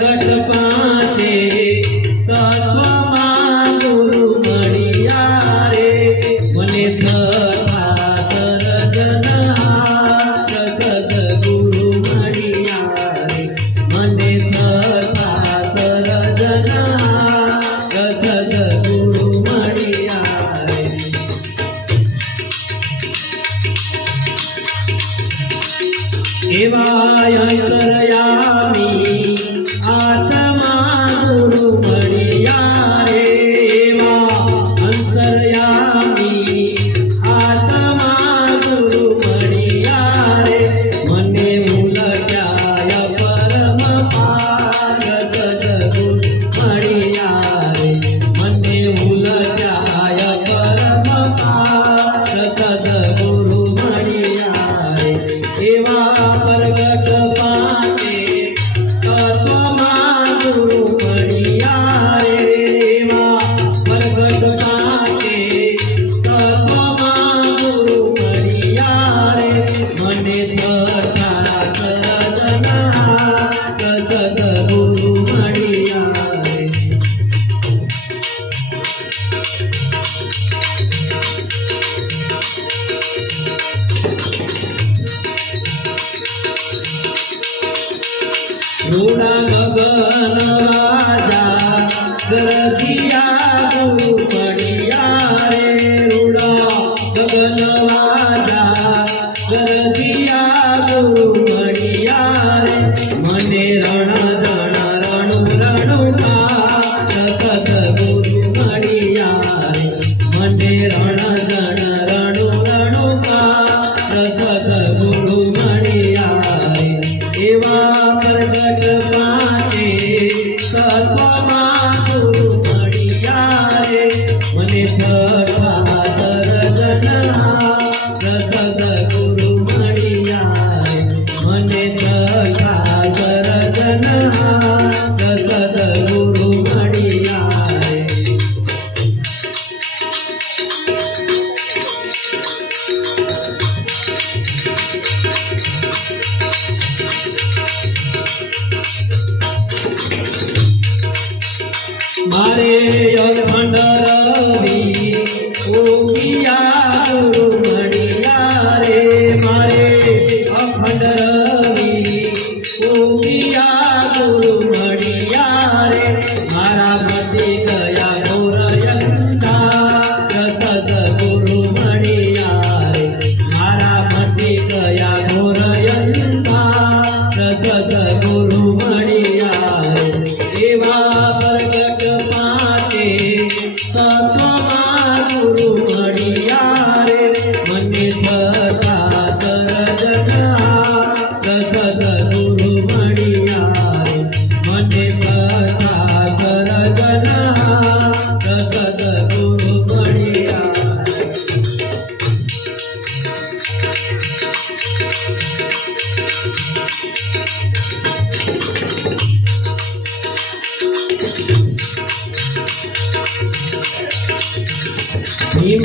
प्रगट पाचे तत्वમાં ગુરુ મળ્યા રે મને છઠ્ઠા સર્જનહાર સદગુરુ મળ્યા રે મને છઠ્ઠા સર્જનહાર સદગુરુ મળ્યા રે એવા અંતરયામી આત્મા ગુરુ મળ્યા રે એવા અંતરયામી આત્મા ગુરુ મળ્યા રે મને ઉલટ્યા પરમ પાર સદગુરુ મળ્યા રે મને ઉલટ્યા પરમ પાર સદગુરુ મળ્યા રે એવા પ્રગટ પાતે તત્વમાં ગુરુ મળ્યા રે એવા પ્રગટ પાતે તત્વમાં ગુરુ મળ્યા રે મને છઠ્ઠા સર્જનહાર સદગુરુ મળ્યા રે રૂડા ગગન રાજા ગરજિયા ગુરુ મળ્યા રે રૂડા ગગન રાજા ગરજિયા ગુરુ મળ્યા રે મને રણ જણ રણુકાર સદગુરુ મળ્યા રે મને રણ જણ રણુકાર સદગુરુ મળ્યા રે એવા પ્રગટ પાતે તત્વમાં ગુરુ મળ્યા રે મને છઠ્ઠા સર્જનહાર સદગુરુ મળ્યા રે મને છઠ્ઠા સર્જનહાર સદગુરુ મળ્યા રે મારે અખંડ રવિ ઓગિયા ગુરુ મળ્યા રે મારે અખંડ રવિ ઓગિયા ગુરુ મળ્યા રે મારા મતી ગયા ગોરયંતા સદગુરુ મળ્યા રે મારા મતી ગયા ગોરયંતા સદગુરુ મળ્યા રે એવા પ્રગટ પાતે તત્વમાં ગુરુ મળ્યા રે મને છઠ્ઠા સર્જનહાર સદગુરુ મળ્યા રે મને છઠ્ઠા સર્જનહાર સદગુરુ મળ્યા રે ભીમ